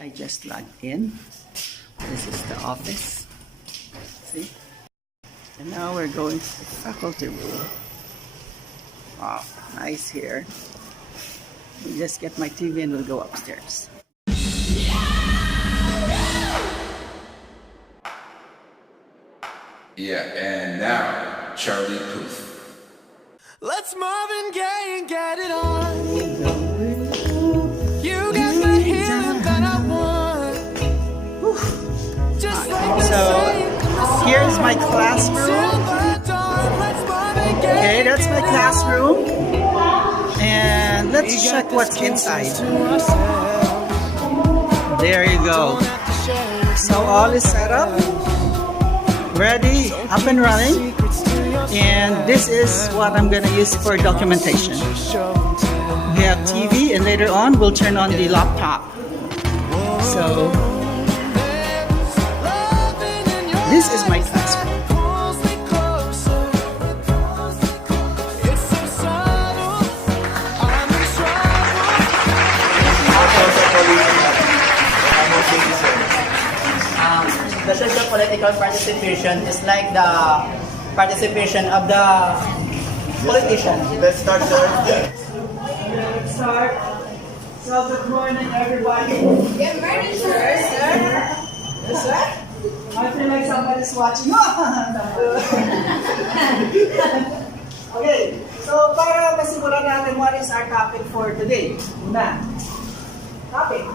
I just logged in. This is the office. See? And now we're going to the faculty room. Wow, nice here. We'll just get my TV and we'll go upstairs. Yeah, and now, Charlie Puth. Let's Marvin Gaye and get it on. You got the healing that I want. Just like So, here's my classroom. Okay, that's my classroom. And let's check what's inside. There you go. So all is set up, ready, up and running. And this is what I'm going to use for documentation. We have TV, and later on we'll turn on the laptop. So this is my classroom. The social political participation is like the participation of the politician. Let's start, sir. Let's start. So good morning, everybody. Good morning, sir. Yes, sir. I feel like somebody's watching. Okay, so para masimulan natin what is our topic for today. Una, topic.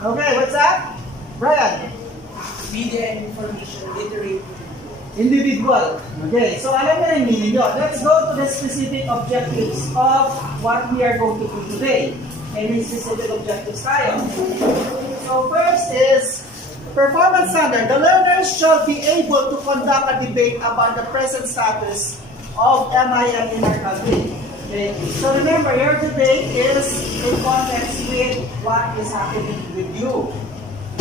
Okay, what's that? Brian? Media and information literate. Individual. Okay, so alam mo na yung meaning yun. Let's go to the specific objectives of what we are going to do today. Any specific objectives tayo. So first is performance standard. The learners should be able to conduct a debate about the present status of MIM in our country. Okay. So remember, your debate is in context with what is happening with you.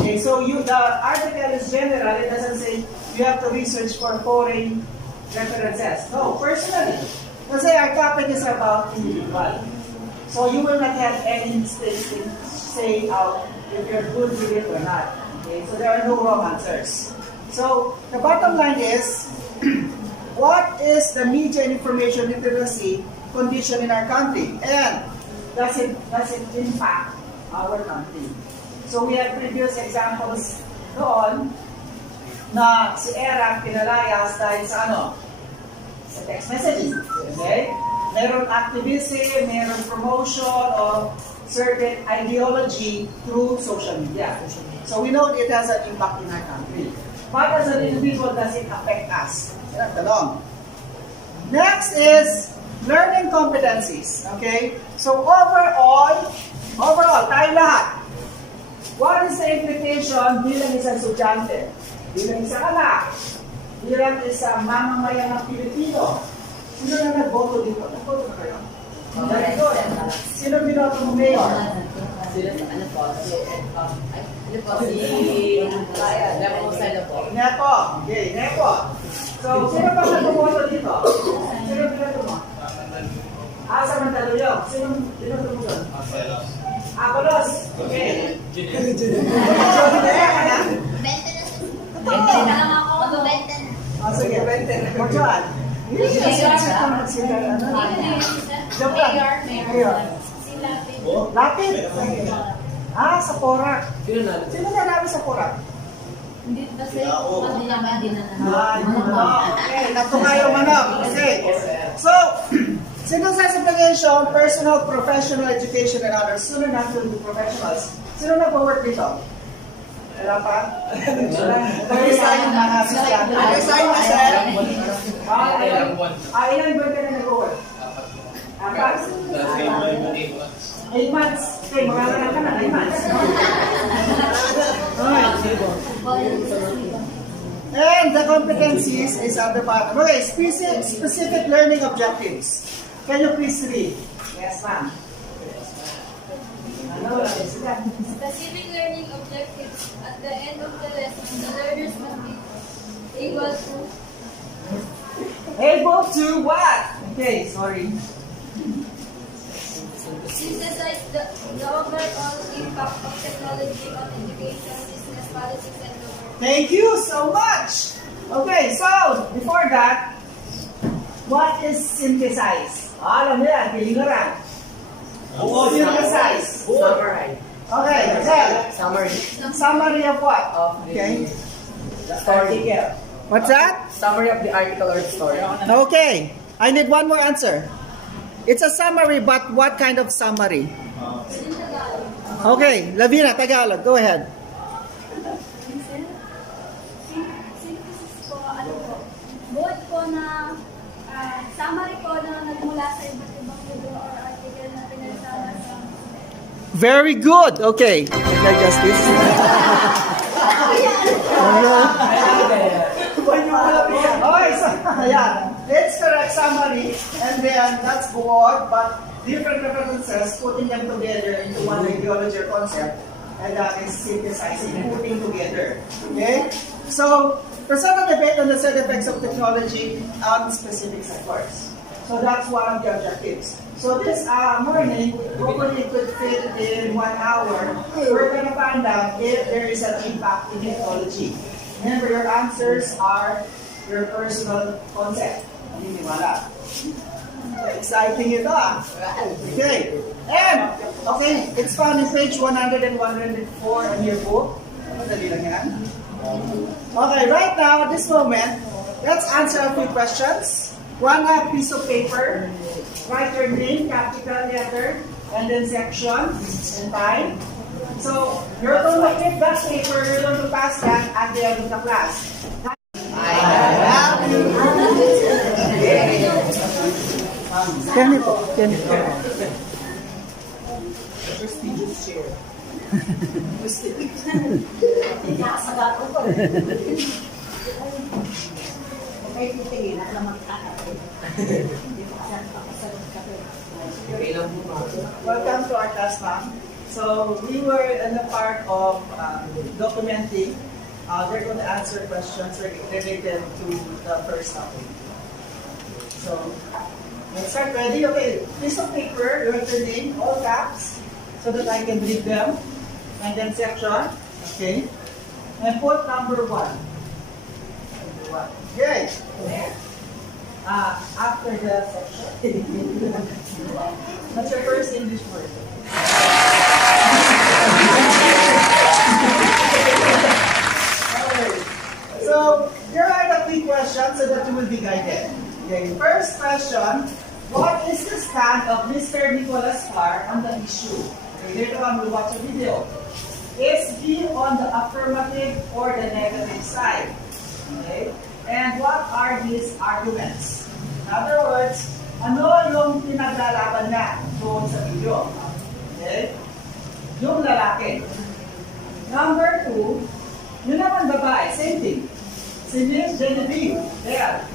Okay, so the article is general. It doesn't say you have to research for foreign references. No, personally. Kasi our topic is about individual. So you will not have any mistakes in saying out if you're good with it or not. Okay, so there are no wrong answers. So the bottom line is, what is the media and information literacy condition in our country, and does it impact our country? So we have previous examples doon na si Era pinalayas dahil sa sa text messaging. Okay? Meron activism, meron promotion of certain ideology through social media. So we know it has an impact in our country. But as an individual, does it affect us? Yan ang tanong. Next is learning competencies. Okay? So overall, tayo lahat. What is the implication bilang isang estudyante, bilang isang anak, bilang isang mamamayan ng Pilipino? Sino na nagboto dito? Nagboto na kayo? Sino binoto mo mayor? Nepo. Okay, Nepo. So, sino pa nagboto dito? Sino binoto mo? Sa Mandaluyong. Sino binoto mo doon? Apolos. Okay. Sige, 20. Magsuan. Lapit. Sa Porac. Sino na namin sa Porac? Hindi ba sa'yo? Okay, natukayo manok. Okay. So, citizens application, personal, professional, education, and others. Sino na natin yung professionals? Sino na po-work dito? Wala pa? Resign na mga estudyante. Resign na, sir? Ilan ba ka na nag-work? 8 months. Okay, magkakaroon ka na 9 months. And the competencies is at the bottom. Okay, specific learning objectives. Can you please read? Yes, ma'am. Specific learning objectives. At the end of the lesson, the learners must be able to what? Okay, sorry. synthesize the overall impact of technology on education, business, politics, and government. Thank you so much. Okay, so before that, what is synthesize? Alam niyo yan, piling na lang. Synthesize. Summarize. Okay, Zel. Summary. Summary of what? Of Okay. the story. What's that? Summary of the article or story. Okay, I need one more answer. It's a summary, but what kind of summary? Okay, Lavina, Tagalog, go ahead. Synthesis po, ano po, buod po na summary po na nagmula sa iba't ibang libro or article na pinagsama sa Very good. Okay. Okay, Justice. Okay, so, yeah. It's correct summary, and then that's broad, but different references, putting them together into one ideology or concept, and that is synthesizing, putting together. Okay? So, present a debate on the side effects of technology on specific sectors. So that's one of the objectives. So this morning, hopefully it could fit in 1 hour. We're going to find out if there is an impact in technology. Remember, your answers are your personal concept. Naniniwala. Exciting ito ah. Okay. And, okay, it's found in page 100 and 104 in your book. Madali lang yan. Okay, right now, at this moment, let's answer a few questions. One piece of paper, write your name, capital letter, and then section and time. So, you're going to flip that paper, you're going to pass that at the end of the class. Can you po? Can you po? Prestigious chair. Welcome to our class, ma'am. So we were in the part of documenting. We're going to answer questions related to the first topic. So let's start. Ready? Okay. Piece of paper. You have the name, all caps, so that I can read them. And then section. Okay. And put number 1. Okay. After the section. What's your first English word? Okay. So, here are the 3 questions so that you will be guided. Okay. First question. What is the stand of Mr. Nicholas Carr on the issue? Okay, later on we'll watch a video. Is he on the affirmative or the negative side? Okay? And what are his arguments? In other words, ano yung pinaglalaban niya doon sa video? Okay? Yung lalaki. Number 2, yun naman babae, same thing. Si Miss Genevieve, there.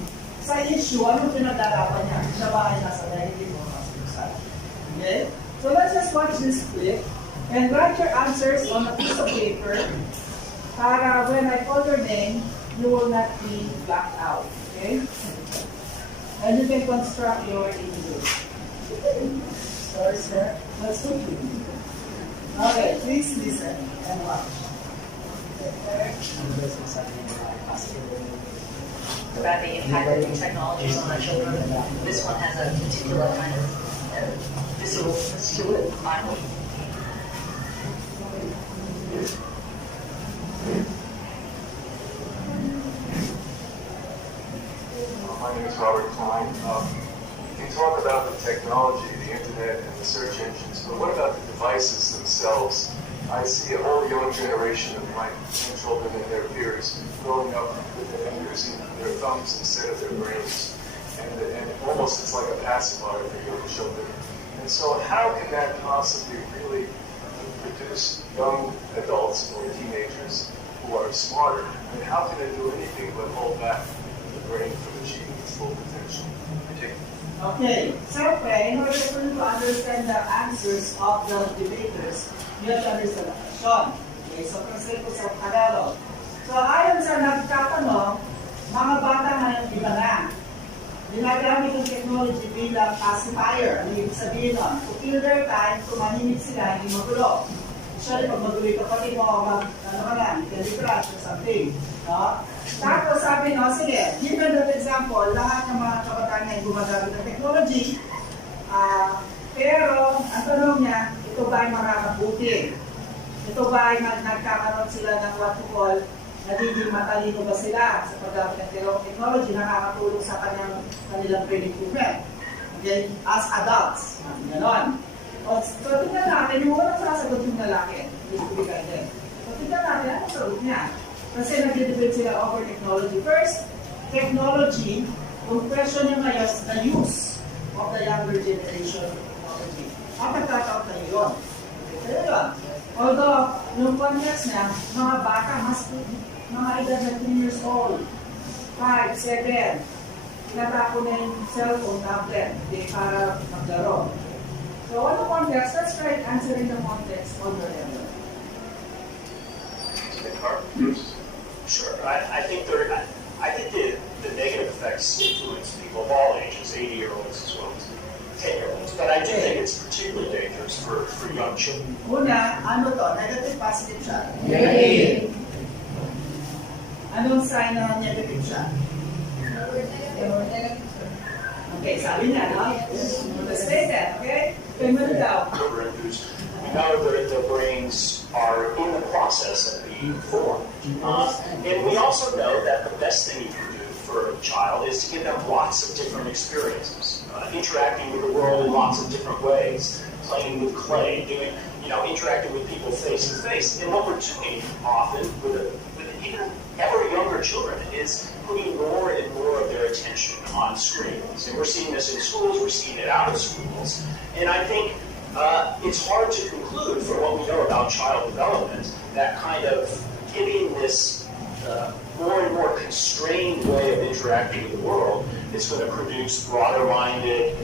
Sa issue, anong pinaglalaban niya? Siya ba ay nasa negative or positive side? Okay? So let's just watch this clip and write your answers on a piece of paper para when I call your name, you will not be blacked out. Okay? And you can construct your interview. Sorry, sir. Let's do it. Okay, please listen and watch. About the impact of new technologies on our children. This one has a particular kind of visceralness to it, finally. My name is Robert Klein. You talk about the technology, the internet, and the search engines, but what about the devices themselves? I see a whole young generation of my children and their peers growing up and using their thumbs instead of their brains. And almost it's like a pacifier for young children. And so how can that possibly really produce young adults or teenagers who are smarter? And how can it do anything but hold back the brain from achieving its full potential? Okay, so in order for you to understand the answers of the debaters, you have to understand the question. Okay, so translate ko sa Tagalog. So ayon sa nagtatanong, mga bata ngayon iba na. Ginagamit yung technology bilang pacifier. Ano yung sabihin nun? To kill their time, tumahimik sila, hindi magulo. Usually, pag magulo yung kapatid mo, ano ka na, Candy Crush or something. No? Tapos sabi, no, sige, given that example, lahat ng mga kabataan ngayon gumagamit ng technology, pero ang tanong niya, ito ba ay makakabuti? Ito ba ay nagkakaroon sila ng what to call, nagiging matalino ba sila sa paggamit ng technology, nakakatulong sa kanilang brain improvement? Okay? As adults. Ganon. So, tingnan natin, yung walang sasagot yung lalaki. So, tingnan natin, ano sagot niya? Kasi nag-debate sila over technology. First, technology, yung question niya ngayon, the use of the younger generation technology. Ang pagkataon na yun. Kaya yun. Although, yung context niya, mga bata, mga edad na 3 years old, 5, 7, tinatako na yung cellphone, tablet, para maglaro. So, on the context, let's try answering the context on the level. Sure. I think the negative effects influence people of all ages, 80-year-olds as well as 10-year-olds. But I do think it's particularly dangerous for young children. Una, ano to? Negative, positive siya? Negative. Anong sign na negative siya? Okay, sabi niya, no? Stated, okay? Payment daw. We know that the brains are in the process of being formed. And we also know that the best thing you can do for a child is to give them lots of different experiences, interacting with the world in lots of different ways, playing with clay, interacting with people face to face. And what we're doing often with even ever younger children is putting more and more of their attention on screens. And we're seeing this in schools, we're seeing it out of schools. And I think it's hard to conclude from what we know about child development that kind of giving this more and more constrained way of interacting with the world is going to produce broader-minded,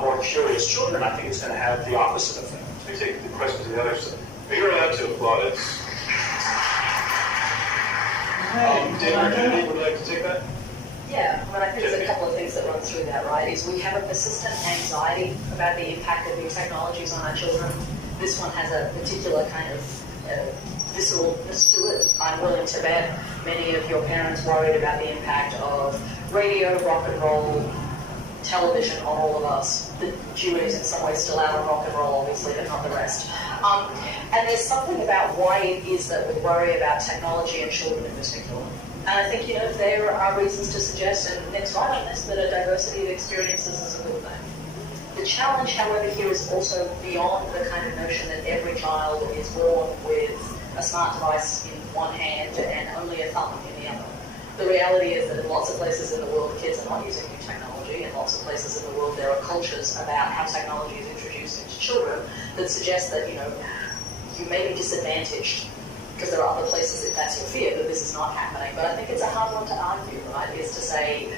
more curious children. I think it's going to have the opposite effect. Let me take the question to the other side. You're allowed to applaud it. David or Judy, would you like to take that? Yeah, I think there's a couple of things that run through that, right? Is we have a persistent anxiety about the impact of new technologies on our children. This one has a particular kind of visceralness to it. I'm willing to bet many of your parents worried about the impact of radio, rock and roll, television on all of us. The jury is in some ways still out on rock and roll, obviously, but not the rest. And there's something about why it is that we worry about technology and children in particular. And I think, there are reasons to suggest, and Nick's right on this, that a diversity of experiences is a good thing. The challenge, however, here is also beyond the kind of notion that every child is born with a smart device in one hand and only a thumb in the other. The reality is that in lots of places in the world, kids are not using new technology. In lots of places in the world, there are cultures about how technology is introduced into children that suggest that, you may be disadvantaged because there are other places that that's your fear, that this is not happening. But I think it's a hard one to argue, right, is to say,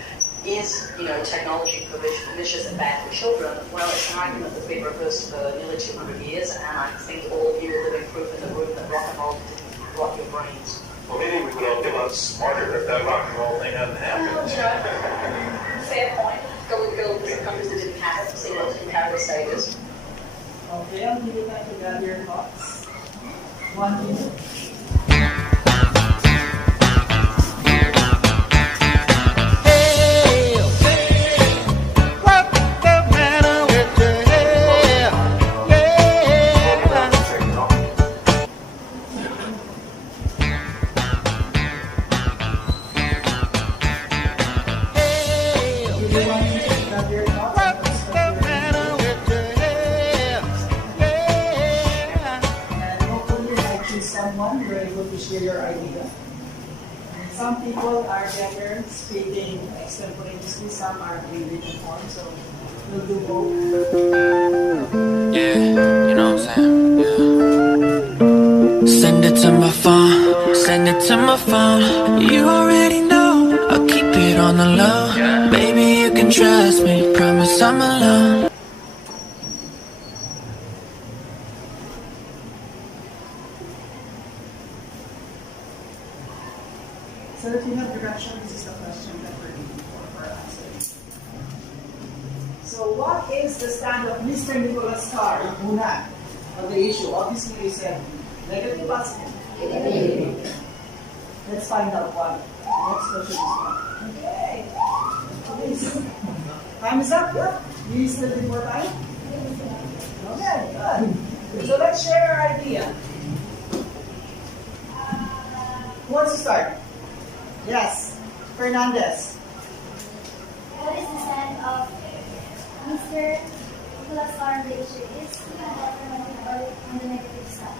is, technology pernicious and bad for children? Well, it's an argument that's been reversed for nearly 200 years, and I think all of you are living proof in the room that rock and roll didn't rot your brains. Well, maybe we would all get a lot smarter if that rock and roll thing hadn't happened. Fair point. Go to some countries that didn't have it, see what comparative status. Okay, I'll give you time to gather your thoughts. 1 minute. Someone you're able to share your idea. And some people are better speaking extemporaneously, some are in written form, so we'll do both. Yeah, you know what I'm saying? Yeah. Send it to my phone, send it to my phone. You already know, I'll keep it on the low. Baby, you can trust me, promise I'm alone. So if you have direction, this is the question that we're looking for answering. So what is the stand of Mr. Nicholas Carr una of the issue? Obviously you said negative, positive. Let's find out why. Next question is one. Okay. Please. Time is up, yeah? You still need more time? Okay, good. So let's share our idea. Who wants to start? Yes, Fernandez. What is the stand of Mr. Nicholas Carr on the issue? Is he affirmative or on the negative side?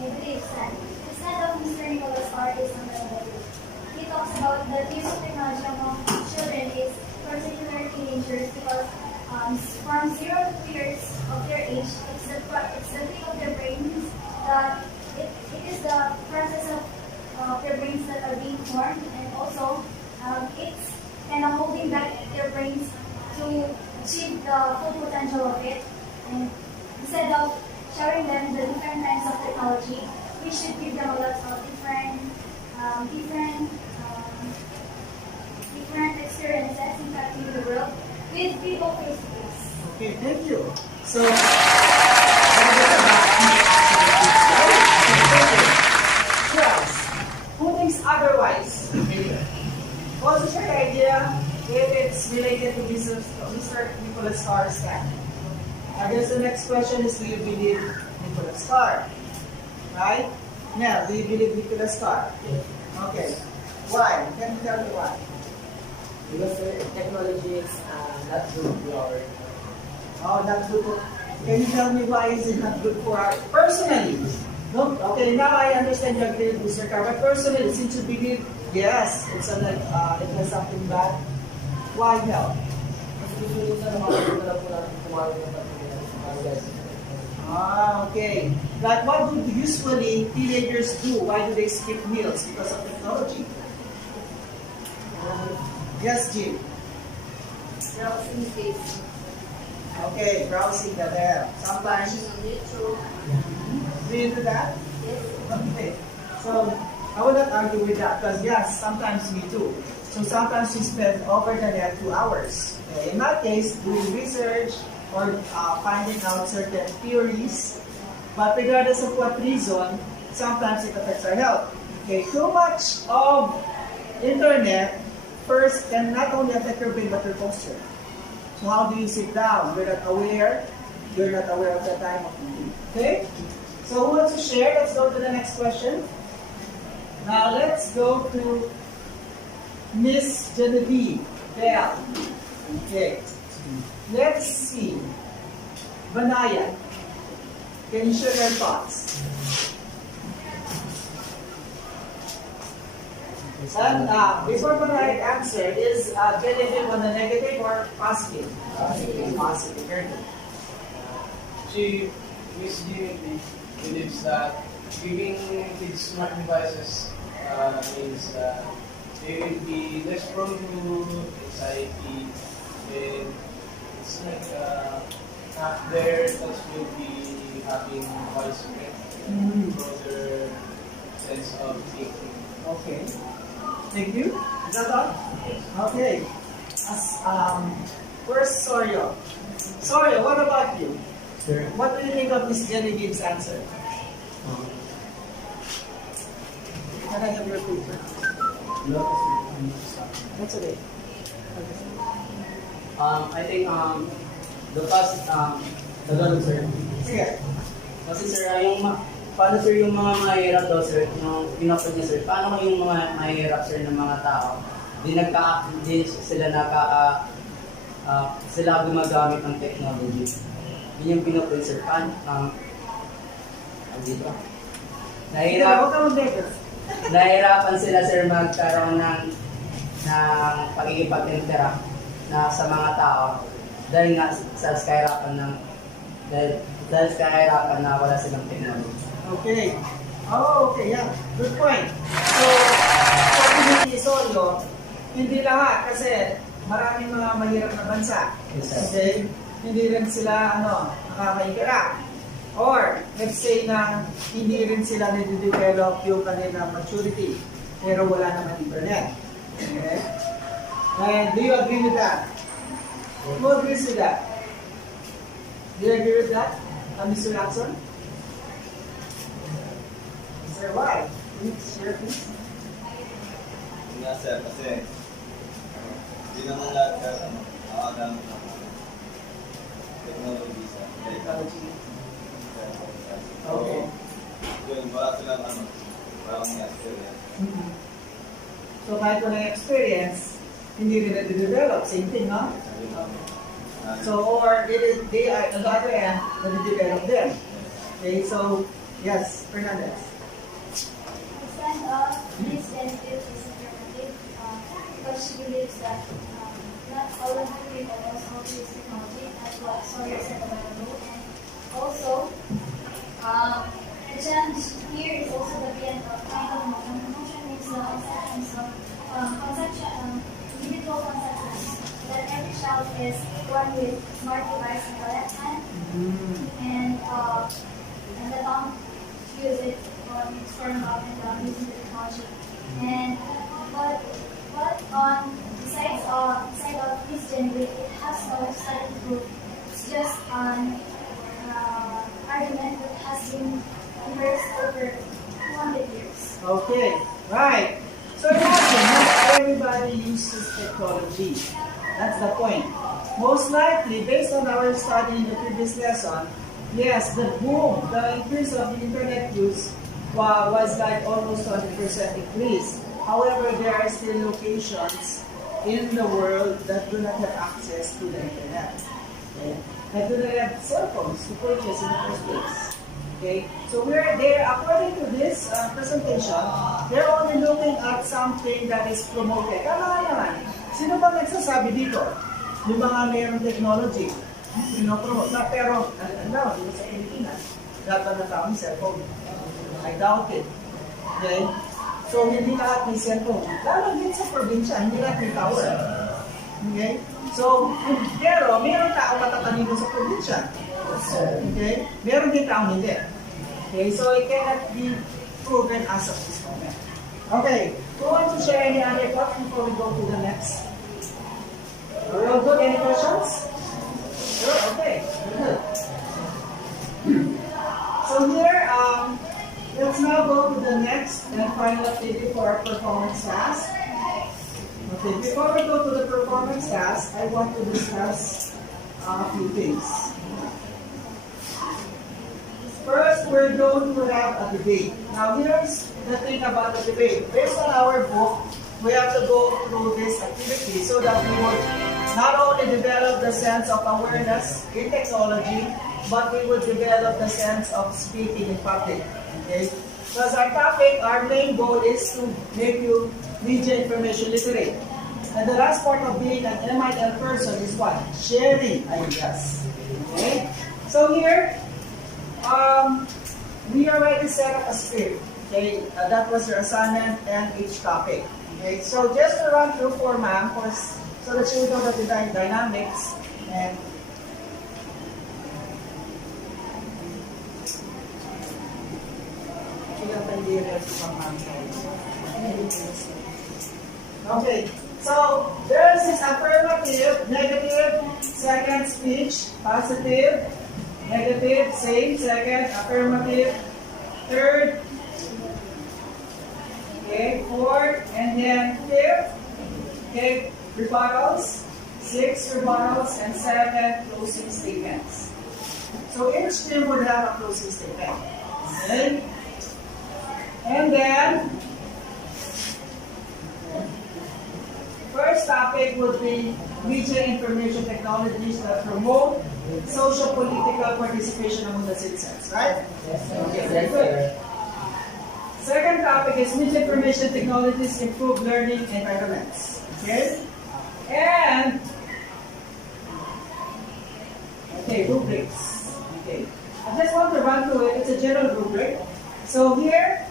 Negative side. The stand of Mr. Nicholas Carr is on the negative. He talks about the use of technology among children is particularly teenagers because from 0 to 2 years of their age, it's the thing of their brains that it is the process of their brains that are being formed, and also it's kind of holding back their brains to achieve the full potential of it. And instead of showing them the different kinds of technology, we should give them a lot of different experiences impacting the world with people face to face. Okay, thank you. So, yes, who thinks otherwise? What's your idea if it's related to Mr. Nicholas Carr's stand? I guess the next question is, do you believe Nicholas Carr? Right? Now, do you believe Nicholas Carr? Okay. Why? Can you tell me why? Because technology is not good for our. Oh, not good for. Can you tell me why is it not good for our personally? No? Okay, now I understand you agree with Mr. Carr, but personally, since you believe yes, it has something bad, why no? Ah, okay. Like what do usually teenagers do? Why do they skip meals? Because of technology. Yes, Jim. Browsing Facebook. Okay, browsing the web. Sometimes. Do you do that? Yes. Okay. So I will not argue with that because yes, sometimes we do. So sometimes we spend over the net 2 hours. Okay. In that case, doing research or finding out certain theories. But regardless of what reason, sometimes it affects our health. Okay, too much of internet first can not only affect your brain but your posture. So how do you sit down? You're not aware of the time of eating. Okay? So who wants to share? Let's go to the next question. Now let's go to Miss Genevieve Bell. Okay. Let's see. Banaya, can you share your thoughts? And before Banaya answer, is Genevieve on the negative or positive? Positive. Very good. She misleadingly believes that giving kids smart devices means that they will be less prone to anxiety, and it's like their thoughts will be having widespread broader sense of thinking. Okay. Thank you. Is that all? Okay. Where's Sorio? Sorio, what about you? Sure. What do you think of Miss Genevieve's answer? Can I have your paper? No. That's okay. I think the past ganun sir. Sige. Kasi sir, paano sir yung mga mahirap daw sir, yung pinapod niya sir, paano yung mga mahirap sir ng mga tao, sila gumagamit ng technology. Yun yung pinapod sir, paano, dito. Nahihirapan sila sir magkaroon ng pagkikipag-interact na sa mga tao dahil nga sa kahirapan na wala silang technology. Okay. Oh, okay, yeah. Good point. So, community is all, hindi lahat kasi maraming mga mahirap na bansa. Kasi hindi rin sila nakaka-interact. Or, let's say na hindi rin sila nade-develop yung kanilang maturity pero wala naman internet. Okay? And do you agree with that? Who agrees with that? Do you agree with that, Mr. Jackson? Sir, why? Can you share, please? Nga sir, kasi hindi naman lahat ka nakagamit ng technology sa Technology. So, Okay. yun, wala silang parang experience. So kahit walang experience, hindi rin na-develop. Same thing, no? So, or they are, on the other end, na-develop them. Okay, so, yes, Fernandez. The stand of Ms. Benefit is affirmative because she believes that not all of the people also use technology, as what Sawyer said a while ago. And also, the challenge here is also the end of kind of motion. Motion means the conceptions of individual conceptions that every child is born with smart device in the left hand, and the thumb use it storm up and down using the technology. And but on the side of this generation, it has no study proof. It's just an argument that has been reversed over 200 years. Okay, right. So imagine, not everybody uses technology. That's the point. Most likely, based on our study in the previous lesson, yes, the boom, the increase of the internet use was like almost 20% increase. However, there are still locations in the world that do not have access to the internet. Okay? That do not have cell phones to purchase in the first place. Okay? So we're there, according to this presentation, they're only looking at something that is promoted. Tama naman. Sino bang nagsasabi dito? Yung mga mayroong technology. Promote na, pero, dito sa Pilipinas, dapat na tao may cellphone. I doubt it. Okay? So, hindi lahat may cellphone. Lalo din sa probinsya, hindi lahat may tower. Okay? So, pero, mayroong tao matatalino sa probinsya. Okay? Meron din tao hindi. Okay? So, it cannot be proven as of this moment. Okay. Who wants to share any other thoughts before we go to the next? Are we all good? Any questions? Sure? Okay. Good. So here, let's now go to the next and final activity for our performance task. Okay, before we go to the performance task, I want to discuss a few things. First, we're going to have a debate. Now, here's the thing about the debate. Based on our book, we have to go through this activity so that we would not only develop the sense of awareness in technology, but we would develop the sense of speaking in public. Okay? Because our topic, our main goal is to make you media information literate. And the last part of being an MIL person is what? Sharing ideas. Okay? So here, we already set up a script. Okay, that was your assignment and each topic. Okay, so just to run through for ma'am, so that you know the dynamics and okay, so there's this affirmative, negative, second speech, positive, negative, same, second, affirmative, third, okay, fourth, and then fifth, okay, rebuttals, 6 rebuttals, and 7 closing statements. So each team would have a closing statement. Okay? And then, first topic would be media information technologies that promote social political participation among the citizens, right? Yes, sir. Okay, very good. Second topic is media information technologies improve learning environments. Okay? And, okay, rubrics. Okay. I just want to run through it. It's a general rubric. So here,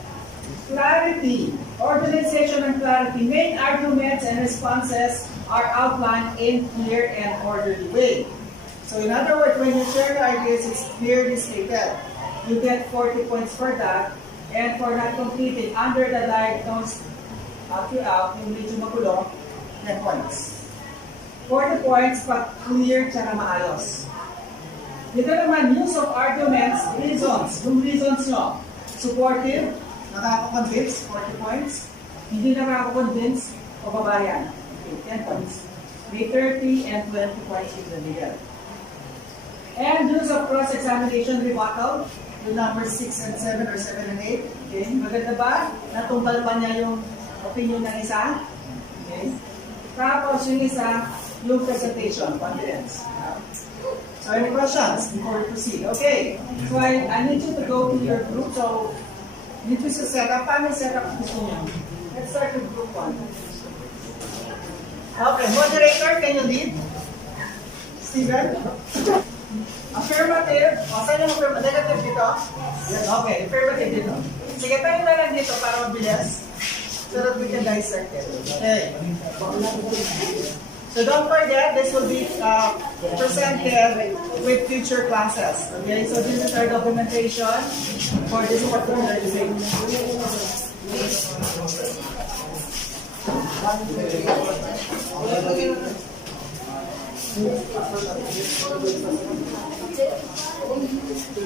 clarity, organization and clarity. Main arguments and responses are outlined in clear and orderly way. So in other words, when you share your ideas, it's clearly stated. You get 40 points for that. And for not completing under the diagnosed throughout, yung medyo magulo, 10 points. 40 points, but clear tsaka maayos. Ito naman, use of arguments, reasons. Yung reasons nyo, supportive, nakaka-convince, 40 points. Hindi nakaka-convince, pababayan. Okay, 10 points. May 30 and 20 points in the middle. And use of cross-examination rebuttal, yung number 6 and 7 or 7 and 8. Okay, maganda ba? Natunggal pa niya yung opinion ng isa? Okay. Tapos yung isa, yung presentation, confidence. So any questions before we proceed? Okay, so I need you to go to your group. So, need to set up. Paano set up gusto niyo? Let's start with group 1. Okay, moderator, can you lead? Steven? Affirmative. O, saan yung affirmative? Negative dito? Yes, okay, affirmative dito. Sige, tayo na lang dito para mabilis. So that we can dissect it. Okay. So don't forget, this will be presented with future classes. Okay, so this is our documentation for this particular debate.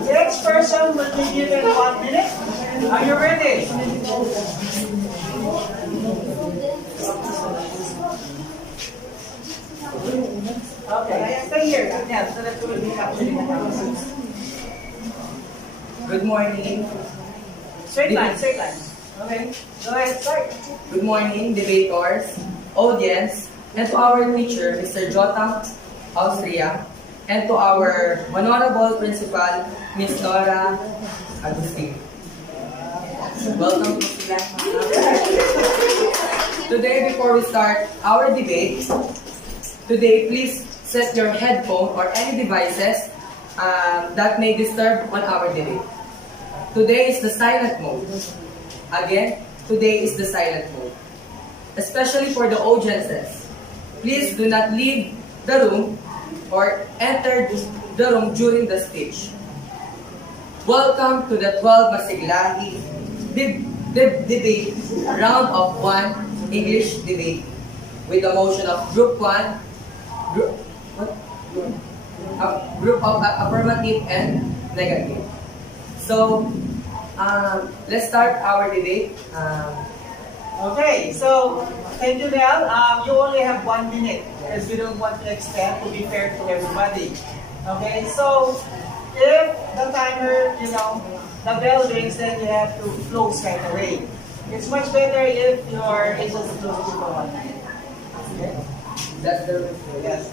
Next person will be given 1 minute. Are you ready? Okay, stay here. Yeah, so that we will be capturing the conversation. Good morning. Straight line, straight line. Okay, go ahead, start. Good morning, debaters, audience, and to our teacher, Mr. Jotam Austria, and to our honorable principal, Ms. Nora Agustin. Welcome to sila. Today, before we start our debate, please set your headphone or any devices that may disturb on our debate. Today is the silent mode. Again, today is the silent mode. Especially for the audiences. Please do not leave the room or enter the room during the speech. Welcome to the 12 Masiglahi debate round of 1 English debate with the motion of Group 1, group of affirmative and negative. So, let's start our debate. Okay, so, thank you, Nel. You only have 1 minute because we don't want to extend to be fair to everybody. Okay, so, if the timer, the bell rings, then you have to close right away. It's much better if you're able to close it for 1 minute. Okay? That's the Yes.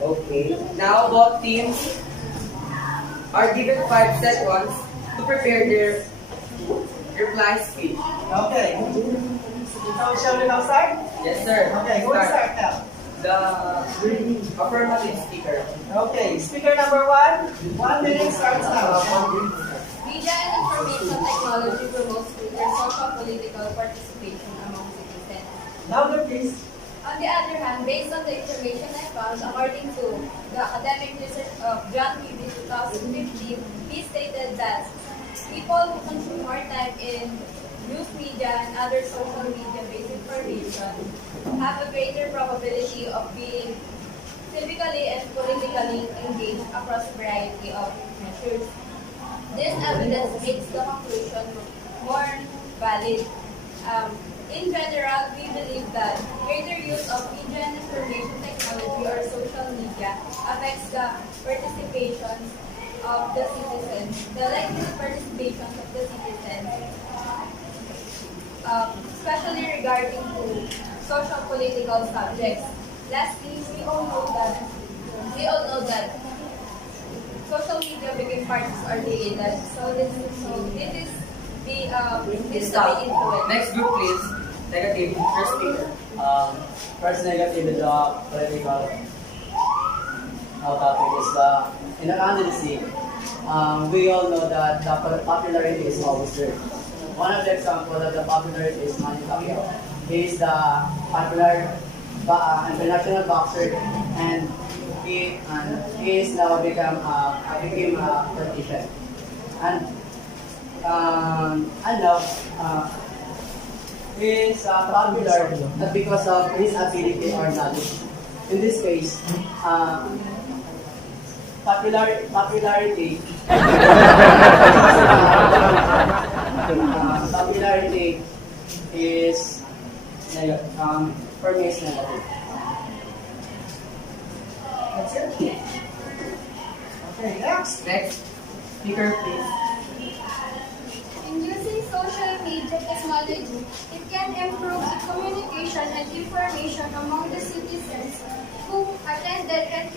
Okay. Now both teams are given 5 seconds to prepare their reply speech. Okay. So, shall we now start? Yes, sir. Okay, who will start now? The affirmative speaker. Okay, speaker number 1, 1 minute starts now. Media and information technology promotes greater social political participation among citizens. Louder, please. On the other hand, based on the information I found, according to the academic research of John Peabody 2015, he stated that people who consume more time in news media and other social media-based information have a greater probability of being civically and politically engaged across a variety of measures. This evidence makes the conclusion more valid. In general, we believe that greater use of media and information technology or social media affects the participation of the citizens, the likely participation of the citizens, especially regarding to social political subjects. Lastly, we all know that social media became parts of our daily life. So this is the influence. Next group, please. Negative. First speaker. First negative is the political topic is in the candidacy. We all know that the popularity is always there. One of the examples of the popularity is Manny Pacquiao. He is the popular international boxer, and he is now became a politician. And now he is popular not because of his ability or knowledge. In this case, Popularity popularity is for me is negative. That's it. Okay, next. Next speaker, please. In using social media technology, it can improve the communication and information among the citizens who attended and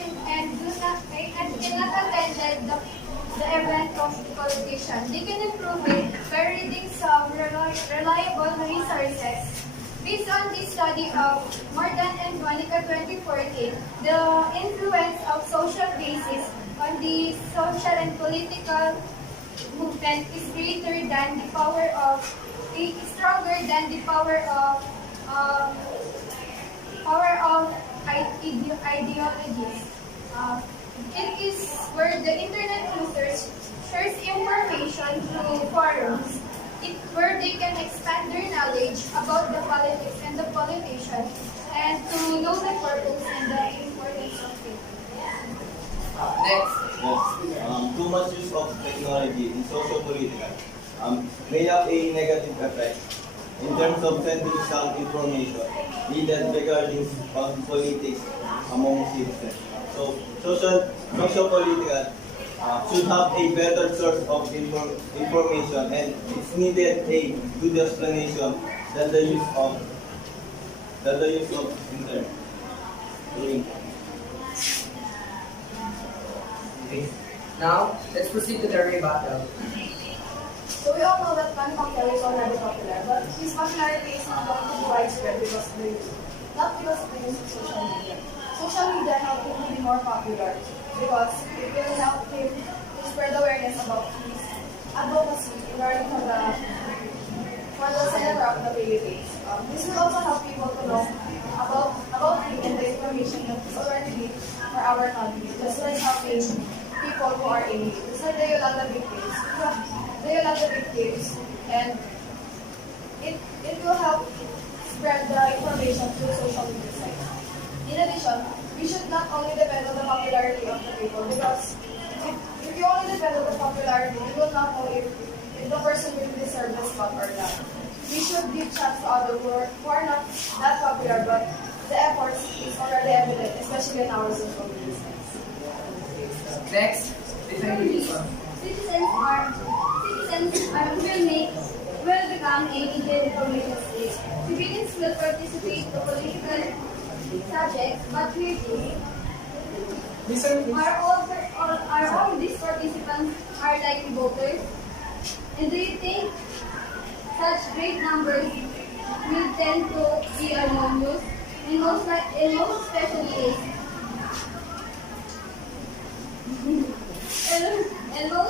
cannot attend the event of the politician. They can improve it by reading some reliable resources. Based on the study of Morgan and Monica 2014, the influence of social basis on the social and political movement is greater than the power of, stronger than the power of ideologies. It is where the internet users shares information through forums, where they can expand their knowledge about the politics and the politician, and to know the purpose and the importance of it. Next. Yes. Too much use of technology in social political may have a negative effect in terms of sending some information needed regarding politics among citizens. So social political should have a better source of information, and it's needed a good explanation than the use of internet. Okay. Now, let's proceed to the rebuttal. So we all know that Manny Pacquiao is already popular, but his popularity is not going to be widespread because of the use, not because of the use of social media. Social media helped him to be more popular because it will help him to spread awareness about his advocacy regarding for the senator of the Philippines. This will also help people to know about him and the information that is already been for our country, just like helping people who are in need. Just like they will have the victims. They will have the victims, and it will help spread the information through social media sites. In addition, we should not only depend on the popularity of the people, because if you only depend on the popularity, you will not know if the person really deserves the spot or not. We should give chance to others who are not that popular, but the efforts is already evident, especially in our social media sites. Next, Citizens will become a media information state. Civilians will participate in political subjects, but weirdly, are all these participants are likely voters? And do you think such great numbers will tend to be anonymous? In most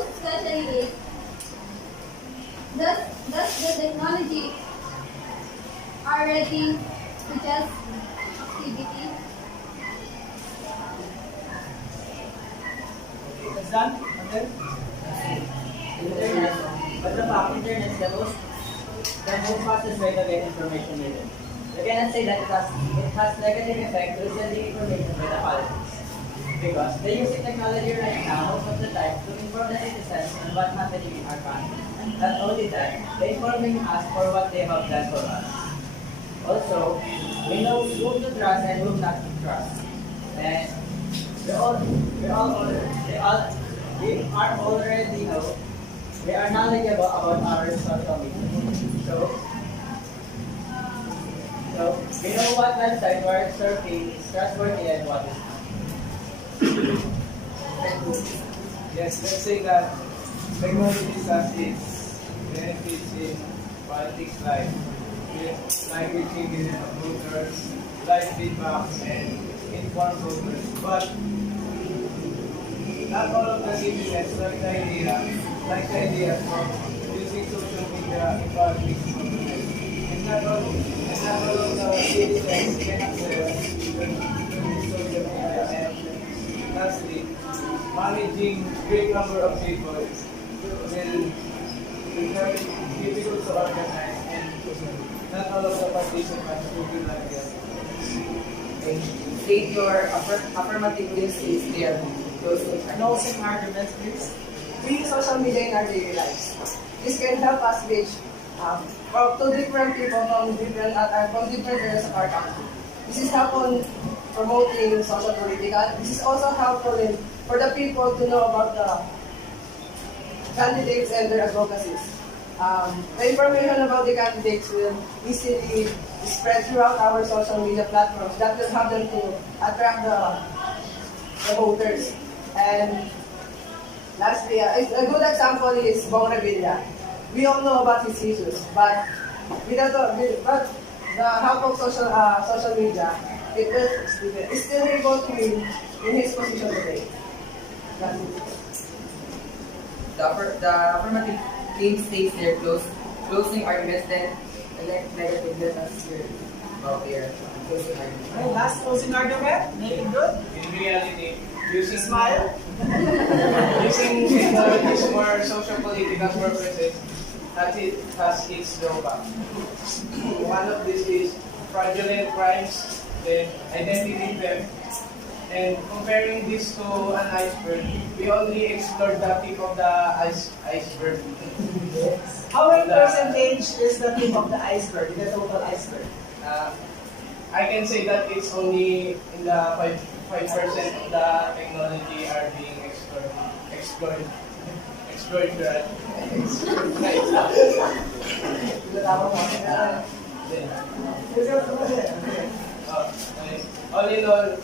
especially does the technology are ready to just activity? It's done? Okay? Internet. But the fact, internet is the most fastest way to get information needed. You cannot say that it has negative effect to sending information by the politics. Because they use technology right now most of the time to inform the citizens on what's happening in our country. Not only that, they informing us for what they have done for us. Also, we know who to trust and who not to trust. And we are knowledgeable about our social media. So we know what website we're surfing is trustworthy and what is not. Yes, let's say that technology has its benefits in politics like reaching millions of voters, live feedback, and informed voters. But not all of the citizens like the idea of using social media in politics. And not all of the citizens can access social media. And lastly, managing great number of people will be very difficult to organize, and not all of the participants will be like that. State your affirmative list is clear. Closing arguments, please. We use social media in our daily lives. This can help us reach to different people from different areas of our country. This is helpful promoting social political. This is also helpful for the people to know about the candidates and their advocacies. The information about the candidates will easily spread throughout our social media platforms. That will help them to attract the voters. And lastly, a good example is Bong Revilla. We all know about his issues, but the help of social media, it's still able to win in his position today. That's it. The affirmative team states their closing arguments, then elect negative as your closing argument. Okay, last closing argument. Make it good. In reality, Smile. using technologies for social political purposes has its drawback. One of these is fraudulent crimes, then identity theft, and comparing this to an iceberg, we only explored the tip of the iceberg. How many percentage is the tip of the iceberg, the total iceberg? I can say that it's only in the 5% of the technology are being explored. All in all,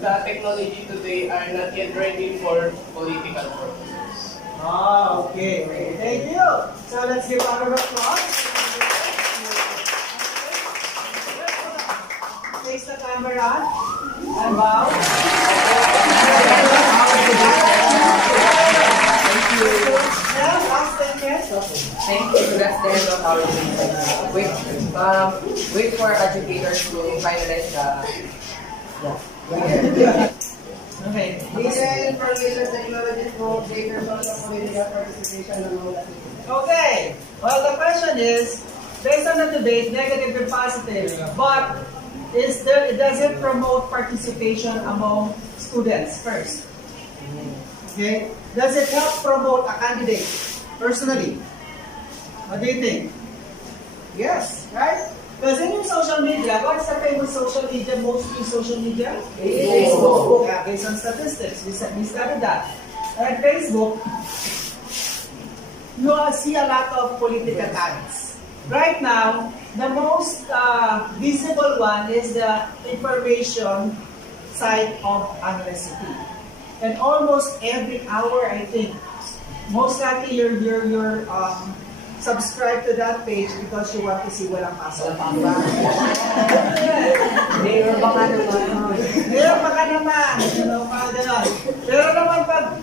the technology today are not yet ready for political purposes. Okay. Thank you. So let's give a round of applause. Face the camera and bow. Thank you. Yeah, last statement. Thank you. That's the end of our meeting. Wait for educators to finalize Okay. Media and information technology promote greater social political participation among the people. Okay. Well, the question is, based on the debate, negative and positive, but does it promote participation among students first? Okay. Does it help promote a candidate personally? What do you think? Yes, right? Because in your social media, what's the famous social media, most used social media? Facebook. Yeah, based on statistics, we studied that. And Facebook, you see a lot of political ads. Right now, the most visible one is the information site of university. And almost every hour, I think, most likely you're subscribe to that page because you want to see walang pasok. Mayor baka naman. Mayor baka naman. Mga ganon. Pero naman pag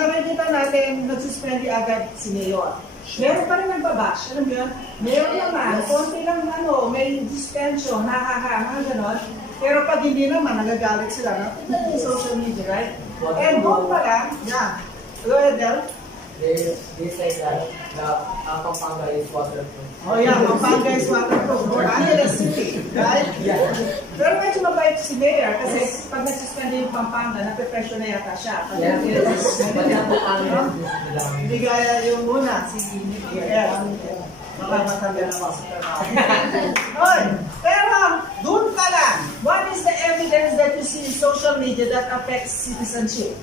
nakikita natin, nagsuspendi agad si Mayor. Meron pa rin nagbabash. Alam mo yun? Meron naman, konti lang may suspension, mga ganon. Pero pag hindi naman, nagagalit sila. No? Social media, right? And doon pa lang, yeah. Go ahead, Del. They say that the Pampanga is waterproof. Oh yeah, Pampanga is waterproof. Or Angeles City, right? Yeah. Pero medyo mabait si Mayor kasi pag nagsuspend yung Pampanga, nape-pressure na yata siya. Hindi gaya yung muna, si Mayor. Baka matanggal na ako sa trabaho. Pero doon ka lang, what is the evidence that you see in social media that affects citizenship?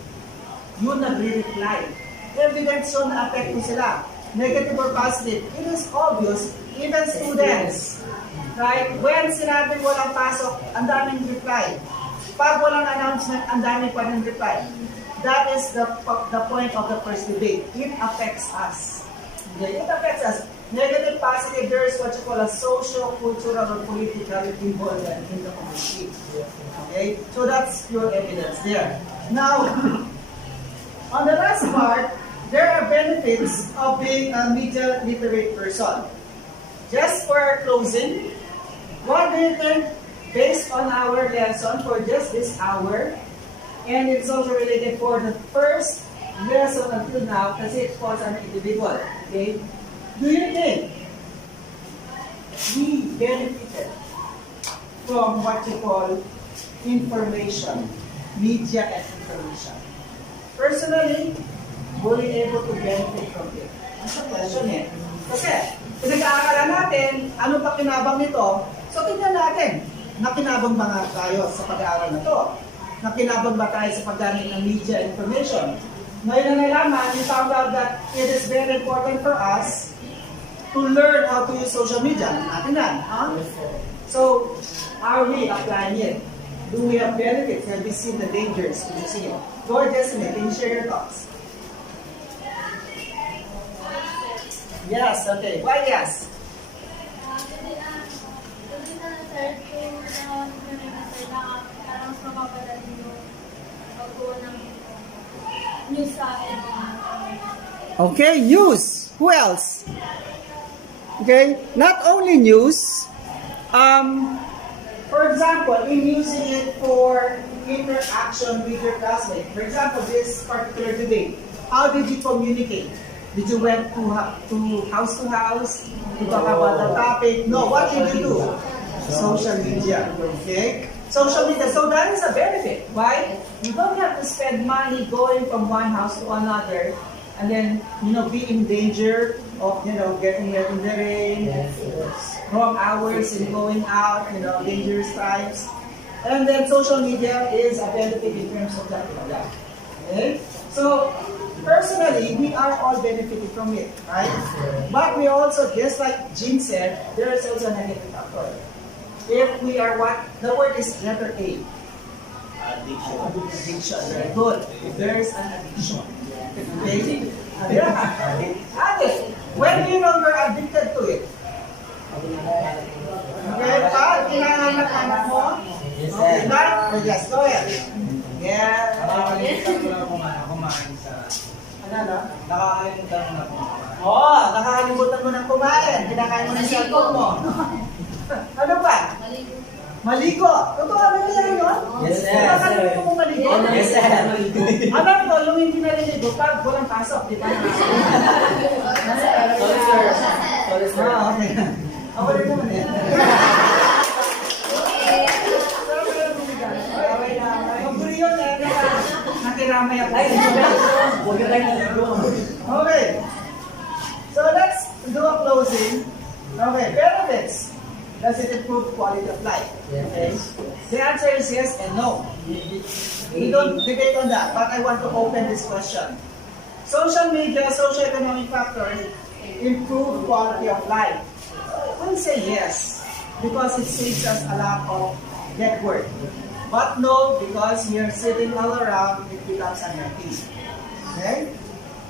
Yun nagre-reply. Evidence yun na affect mo sila. Negative or positive. It is obvious, even students. Right? When sinabing walang pasok, ang daming reply. Pag walang announcement, ang daming pa rin reply. That is the point of the first debate. It affects us. Okay? It affects us. Negative, positive, there is what you call a social, cultural, or political involvement in the community. Okay? So that's pure evidence there. Now, on the last part, there are benefits of being a media literate person. Just for our closing, what do you think, based on our lesson for just this hour, and it's also related for the first lesson until now, kasi it falls on individual, okay? Do you think we benefited from what you call information, media and information. Personally, were you able to benefit from it? That's the question eh. Kasi, pinag-aaralan natin, ano pa kinabang nito? So, tingnan natin, nakinabang ba nga tayo sa pag-aaral na to? Nakinabang ba tayo sa paggamit ng media information? Ngayon na nalaman, we found out that it is very important for us to learn how to use social media. Natin yan, huh? So, are we applying it? Do we have benefits? Have we seen the dangers? Can you see it? Go ahead, Destiny, can you share your thoughts? Yes, okay. Why yes? Okay, news. Who else? Okay, not only news. For example, in using it for interaction with your classmates. For example, this particular debate. How did you communicate? Did you went to house to talk about the topic? No, what did you do? Social media. Okay? Social media. So that is a benefit. Why? You don't have to spend money going from one house to another and then, be in danger of, getting wet in the rain, wrong hours and going out, dangerous times. And then social media is a benefit in terms of that. Okay? So, personally, we are all benefiting from it, right? But we also, just like Jim said, there is also a negative factor. If we are the word is letter A. Addiction. Very good. If there is an addiction. Okay? Addict. When do you know you're addicted to it? Okay, pa? Kinahanap mo? Okay, Mark? Yes, go ahead. Yeah. Nakakalimutan mo na kumain. Nakakalimutan mo ng kumain. Kinakain mo ng cellphone mo. Ano pa? Maligo. Totoo ano yan yun? Yes, sir. Nakakalimutan mo maligo? Yes, sir. Alam ko, yung hindi naliligo, pag walang pasok, di ba? Sorry, sir. Sorry, sir. Okay. Ako rin naman eh. Pag-guri yun eh, nakiramay ako. Huwag ka tayo naligo. Okay. So let's do a closing. Okay, benefits. Does it improve quality of life? Okay. The answer is yes and no. We don't debate on that, but I want to open this question. Social media, socio-economic factors improve quality of life. We'll say yes, because it saves us a lot of dead work. But no, because we are sitting all around, it becomes unhealthy. Okay?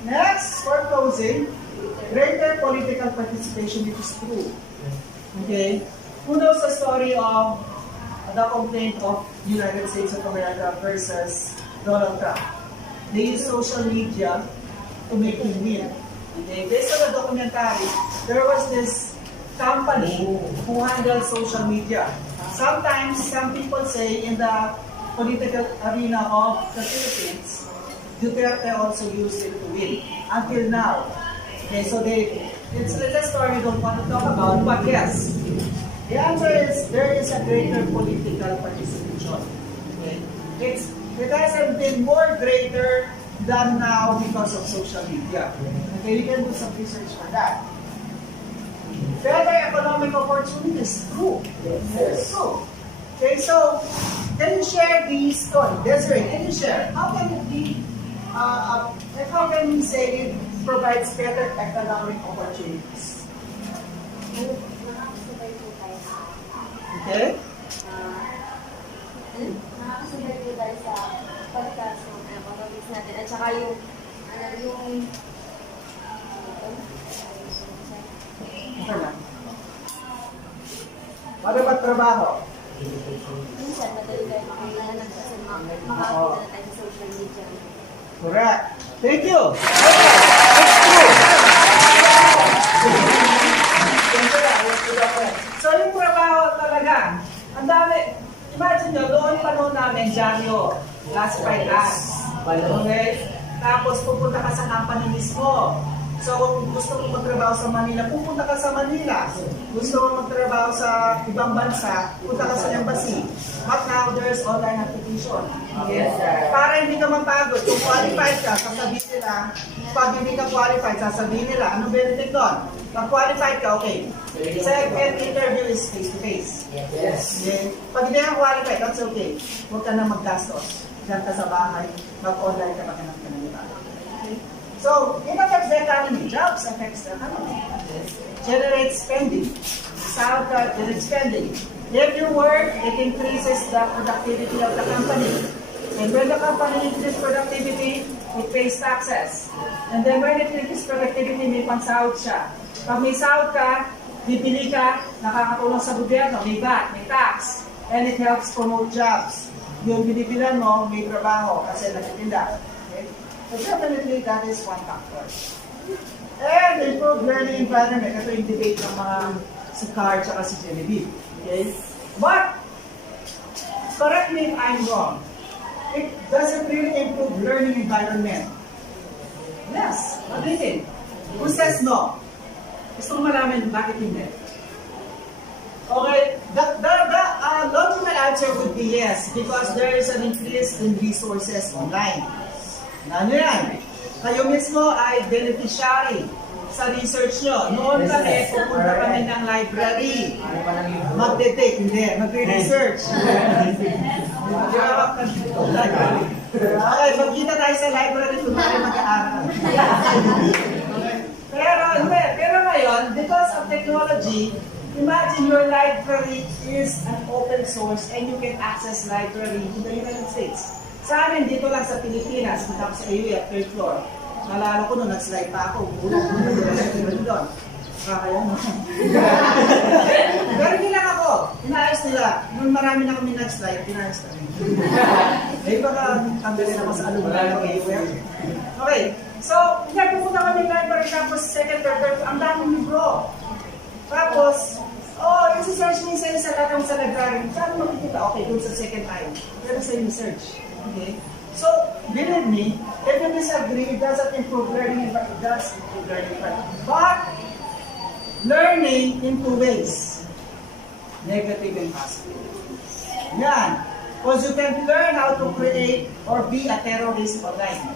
Next, for closing, greater political participation, which is true. Okay? Who knows the story of the complaint of United States of America versus Donald Trump? They use social media to make him win. Okay? Based on the documentary, there was this company who handles social media. Sometimes, some people say in the political arena of the Philippines, Duterte also used it to win. Until now. Okay, so it's a story we don't want to talk about, but yes. The answer is there is a greater political participation. Okay? It hasn't been more greater than now because of social media. Okay, you can do some research for that. Better economic opportunities, true. Yes. True. Okay, so can you share the story? Desiree, can you share? How can it be? How can we say it provides better economic opportunities? Okay? Nakakasabay po tayo sa pagtaas ng economics natin at saka yung Okay lang. Ano ba trabaho? minsan madali tayo makailangan kasi makakita na tayo sa social media. Correct. Thank you. So yung trabaho talaga, ang dami. Imagine nyo, noon pa noon namin, dyaryo, classified ads. Okay? Tapos pupunta ka sa company mismo. So, kung gusto mo magtrabaho sa Manila, pupunta ka sa Manila. Gusto mo magtrabaho sa ibang bansa, punta ka sa embassy. But now, there's online application. Yes, sir. Para hindi ka mapagod. Kung qualified ka, sasabihin nila, pag hindi ka qualified, sasabihin nila, anong benefit doon? Pag qualified ka, okay. Second interview is face-to-face. Yes. Okay. Pag hindi ka qualified, that's okay. Huwag ka na maggastos. Diyan ka sa bahay, mag-online ka, maghanap ka ng iba. Okay. So, it affects the economy. Jobs affects the economy. Generates spending. Sound generates spending. If you work, it increases the productivity of the company. And when the company increases productivity, it pays taxes. And then when it increases productivity, may pansahod siya. Pag may sahod ka, bibili ka, nakakatulong sa gobyerno, may VAT, may tax. And it helps promote jobs. Yung binibilan mo, may trabaho kasi nagtitinda. Okay? So definitely, that is one factor. And improved learning environment. Ito yung debate ng mga si Carl at si Genevieve. Okay? But, correct me if I'm wrong, it doesn't really improve learning environment. Yes, what do you think? Who says no? Gusto ko malaman bakit hindi. Okay, the logical answer would be yes, because there is an increase in resources online. Ano yan? Kayo mismo ay beneficiary sa research nyo. Noon kami, pupunta kami ng library. Magde-take, hindi. Magre-research. Okay, magkita tayo sa library kung tayo mag-aaral. Pero ngayon, because of technology, imagine your library is an open source and you can access library in the United States. Sa amin, dito lang sa Pilipinas, punta ko sa AUA at third floor. Nalala ko nung nag-slide pa ako, bulong doon. Kaya mo. Pero hindi lang ako, inaayos nila. Nung marami na kami nag-slide, inaayos namin. Eh, baka tanggalin ako sa alumni ng AUA. Okay, so, pupunta kami library, tapos second, third, ang daming libro. Tapos, i-search mo yung sa lahat sa library. Saan makikita? Okay, dun sa second time. Pero sa search. Okay? So, believe me, if you disagree, it doesn't improve learning, but it does improve learning. But, learning in two ways. Negative and positive. Yan. Because you can learn how to create or be a terrorist online.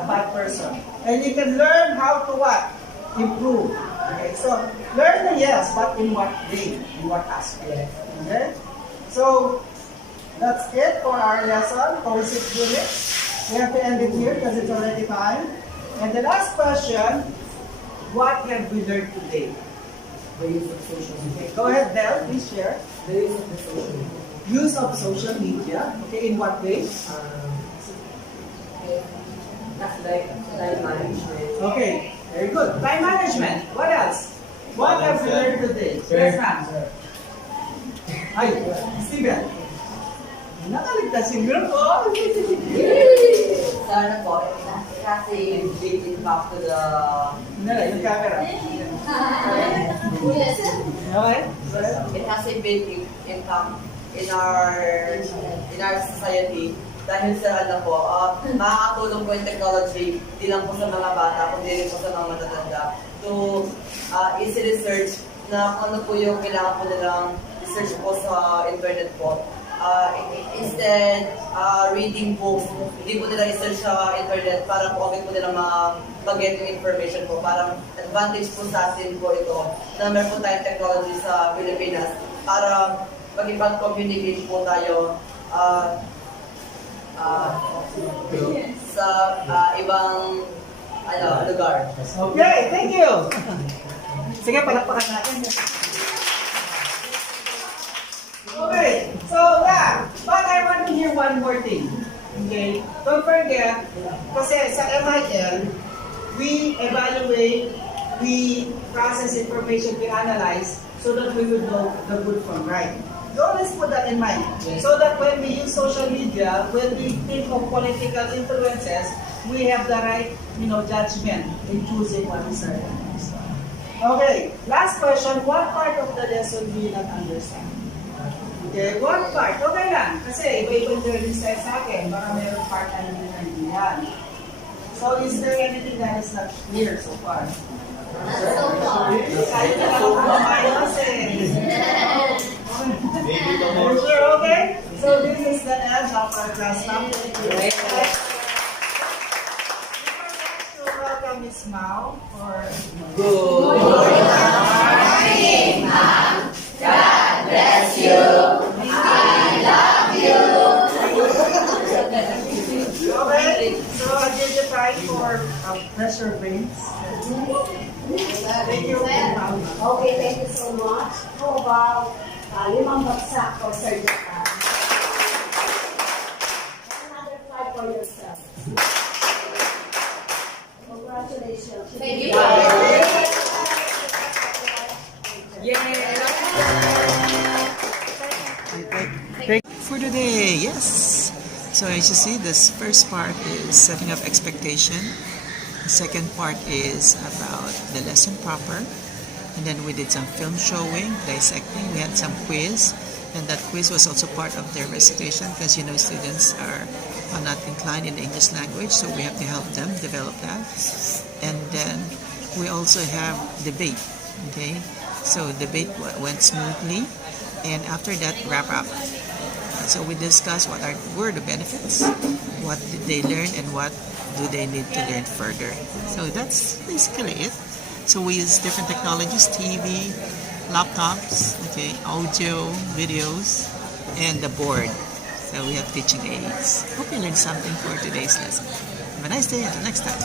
A bad person. And you can learn how to what? Improve. Okay, so learning, yes, but in what way? In what aspect? Okay? So, that's it for our lesson for 6 units. We have to end it here because it's already time. And the last question, what have we learned today? The use of social media. Okay, go ahead, Belle, please share. The use of the social media. Use of social media. Okay, in what way? That's like time management. Okay, very good. Time management. What else? What have we learned today? Yes, ma'am. Ay, Steven. Nakaligtas yung group ko. Sana po, kasi big impact to the... Yung camera. Okay. It has a big impact in our society. Dahil sa makakatulong po yung technology, di lang po sa mga bata, kundi rin po sa mga matatanda. To easy research na ano po yung kailangan po nilang research po sa internet po. Instead, reading books, hindi po nila research sa internet para po agad po nila mag-get yung information po. Parang advantage po sa atin po ito na meron po tayong technology sa Pilipinas para mag-communicate po tayo sa ibang lugar. Okay, thank you. Sige, palakpakan natin. Okay, so yeah, but I want to hear one more thing. Okay, don't forget, kasi sa MIL, we evaluate, we process information, we analyze, so that we will know the good from right. So let's put that in mind. So that when we use social media, when we think of political influences, we have the right, judgment in choosing what is certain. Okay, last question. What part of the lesson do you not understand? Okay, what part? Okay lang. Kasi iba-ibang learning style sa akin. Baka mayroon part na hindi naintindihan. So is there anything that is not clear so far? Kahit na lang ako mamayos eh. Sure, okay? So this is the end of our class now. Welcome Miss Mao for Good morning, ma'am. God bless you. I love you. Okay, so I give you time for pressure brains. Thank you. Okay, thank you so much. How about limang bagsak for Sir Japan? Another flag for yourself. Congratulations. Thank you. For today, yes. So as you see, this first part is setting up expectation. The second part is about the lesson proper. And then we did some film showing, dissecting. We had some quiz. And that quiz was also part of their recitation because, you know, students are not inclined in the English language. So we have to help them develop that. And then we also have debate. Okay. So debate went smoothly. And after that, wrap up. So we discussed what were the benefits, what did they learn, and what do they need to learn further. So that's basically it. So we use different technologies, TV, laptops, okay, audio, videos, and the board. So we have teaching aids. Hope you learned something for today's lesson. Have a nice day. Until next time.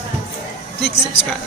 Click subscribe.